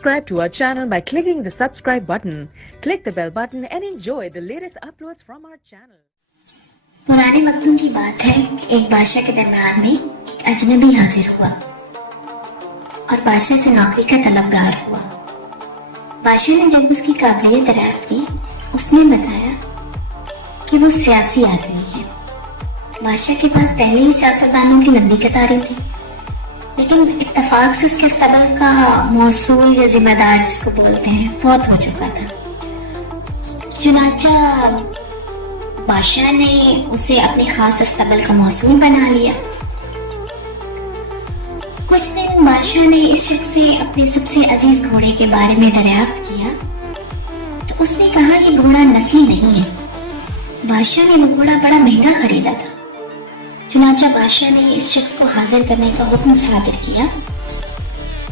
subscribe to our channel by clicking the subscribe button. Click the bell button and enjoy the latest uploads from our channel. पुराने वक्तों की बात है कि एक बादशाह के दरबार में एक अजनबी हाजिर हुआ और बादशाह से नौकरी का तलबगार हुआ। बादशाह ने जब उसकी काबिलियत दरियाफ्त की, उसने बताया कि वो सियासी आदमी है। बादशाह के पास पहले ही सियासतदानों की लंबी कतारें थी, लेकिन इत्तफाक से उसके अस्तबल का मौसूल या जिम्मेदार जिसको बोलते हैं फौत हो चुका था। चुनाचा बादशाह ने उसे अपने खास अस्तबल का मौसूल बना लिया। कुछ दिन बादशाह ने इस शख्स से अपने सबसे अजीज घोड़े के बारे में दरियाफ्त किया तो उसने कहा कि घोड़ा नस्ली नहीं है। बादशाह ने वो घोड़ा बड़ा महंगा खरीदा था। चुनाचा बादशाह ने इस शख्स को हाजिर करने का हुक्म सादिर किया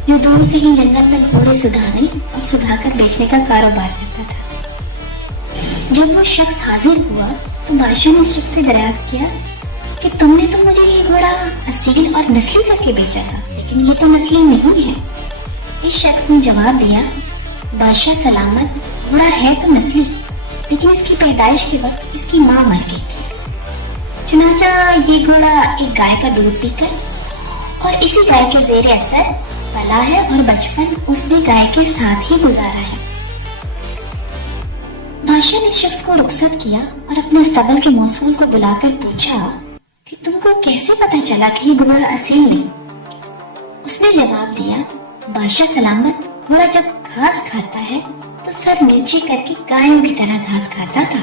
जो दूर कहीं जंगल में घोड़े सुधारने और सुधाकर बेचने का कारोबार करता था। जब वो शख्स हाजिर हुआ तो बादशाह ने इस शख्स से दरियाफ्त किया कि तुमने तो मुझे ये घोड़ा असील और नस्ली करके बेचा था, लेकिन ये तो नस्ली नहीं है। इस शख्स ने जवाब दिया, बादशाह सलामत, घोड़ा है तो नस्ली, लेकिन इसकी पैदाइश के वक्त इसकी माँ मर गई थी। चुनाचा ये घोड़ा एक गाय का दूध पीकर और इसी गाय के जेर असर पला है और बचपन उसने गाय के साथ ही गुजारा है। बादशाह ने शख्स को रुखसत किया और अपने अस्तबल के मौसूल को बुलाकर पूछा कि तुमको कैसे पता चला कि ये घोड़ा असील नहीं? उसने जवाब दिया, बादशाह सलामत, घोड़ा जब घास खाता है तो सर नीचे करके गायों की तरह घास खाता था,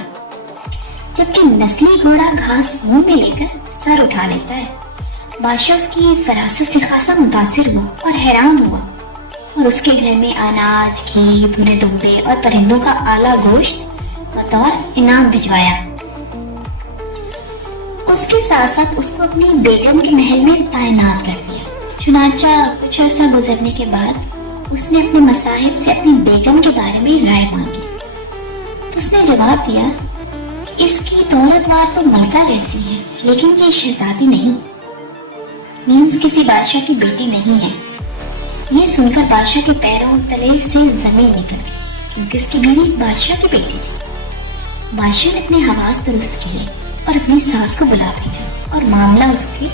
जबकि नस्ली घोड़ा घास मुंह में लेकर सर उठा लेता है। बादशाह उसकी फरासत से खासा मुतासिर हुआ और हैरान हुआ और उसके घर में अनाज, घी, भुने दुम्बे और परिंदों का आला गोश्त बतौर इनाम भिजवाया। उसके साथ साथ उसको अपनी बेगम के महल में तैनात कर दिया। चुनाचा कुछ अर्सा गुजरने के बाद उसने अपने मसाहिब से अपनी बेगम के बारे में राय मांगी तो उसने जवाब दिया, इसकी दौलतवार तो मलका जैसी है, लेकिन ये शहजादी नहीं, मीन्स किसी बादशाह की बेटी नहीं है। ये सुनकर बादशाह के पैरों तले से जमीन निकल गई, क्योंकि उसकी बीवी बादशाह की बेटी थी। बादशाह ने अपने हवास दुरुस्त किए और अपनी सास को बुला भेजा और मामला उसके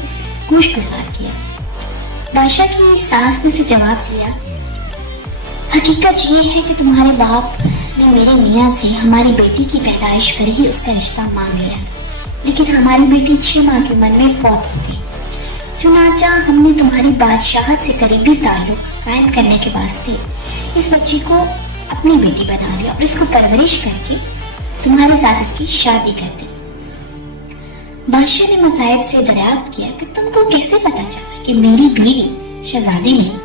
गोश गुजार किया। बादशाह की सास ने उसे जवाब दिया, हकीकत ये है कि तुम्हारे बाप ने मेरे मियाँ से हमारी बेटी की पैदाइश पर ही उसका रिश्ता मांग लिया, लेकिन हमारी बेटी 6 माह की उम्र में फौत हो गई। चुनाचा हमने तुम्हारी बादशाहत से करीबी ताल्लुक कायम करने के वास्ते इस बच्ची को अपनी बेटी बना लिया और इसको परवरिश करके तुम्हारे साथ इसकी शादी कर दी। बादशाह ने मसाहिब से दरियाफ्त किया कि तुमको कैसे पता चला कि मेरी बीवी शहजादी नहीं?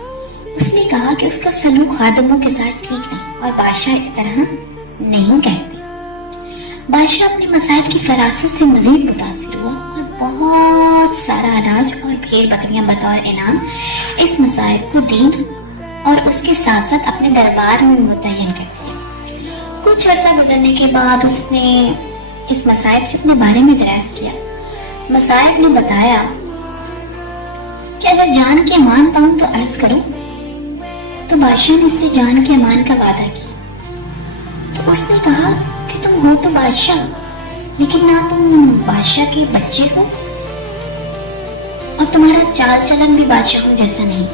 उसने कहा कि उसका सलूक खादिमों के साथ ठीक नहीं और बादशाह इस तरह नहीं कहते। बादशाह अपने मसाहिब की फरासत से मजीद मुतासिर हुआ और बहुत सारा अनाज और भेड़ बकरियां बतौर इनाम इस मसाहिब को दीन और उसके साथ साथ अपने दरबार में मुतय्यन कर दिया। कुछ अर्सा गुजरने के बाद उसने इस मसाहिब से अपने बारे में दरियाफ्त किया। मसाहिब ने बताया कि अगर जान के मान पाऊं तो अर्ज करूं। तो बादशाह ने इससे जान के अमान का वादा किया। तो उसने कहा कि तुम हो तो बादशाह, लेकिन ना तुम बादशाह के बच्चे हो और तुम्हारा चाल चलन भी बादशाहों जैसा नहीं।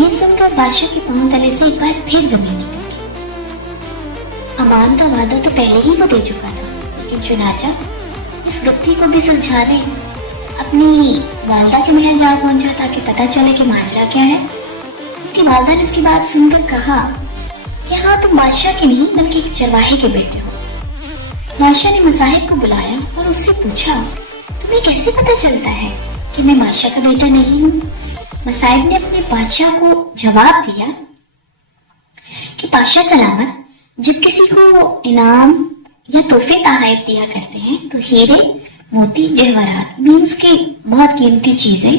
ये सुनकर बादशाह के पांव तले से एक बार फिर जमीन निकल गई। अमान का वादा तो पहले ही वो दे चुका था, लेकिन चुनाचा इस गप्ती को भी सुलझाने अपनी वालदा के महल जा पहुंचा ताकि पता चले कि माजरा क्या है। उसकी वालदा ने उसकी बात सुनकर कहा कि हाँ, तुम बादशाह के नहीं बल्कि एक चरवाहे के बेटे हो। बादशाह ने मसाहिब को बुलाया और उससे पूछा, तुम्हें कैसे पता चलता है कि मैं बादशाह का बेटा नहीं हूँ? मसाहिब ने अपने बादशाह को जवाब दिया कि बादशाह सलामत, जब किसी को इनाम या तोहफे तहाइफ दिया करते हैं तो हीरे, मोती, जवाहरात मीन्स के बहुत कीमती चीजें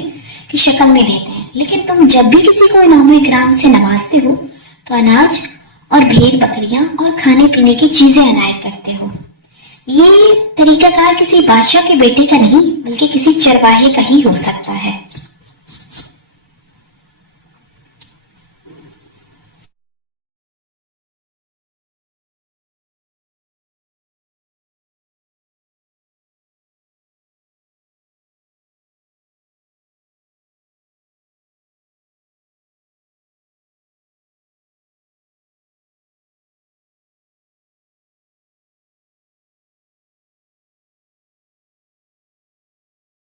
की शक्ल में देते हैं, लेकिन तुम जब भी किसी को इनाम इकराम से नवाजते हो तो अनाज और भेड़ बकरियां और खाने पीने की चीजें अनायत करते हो। ये तरीकाकार किसी बादशाह के बेटे का नहीं बल्कि किसी चरवाहे का ही हो सकता है।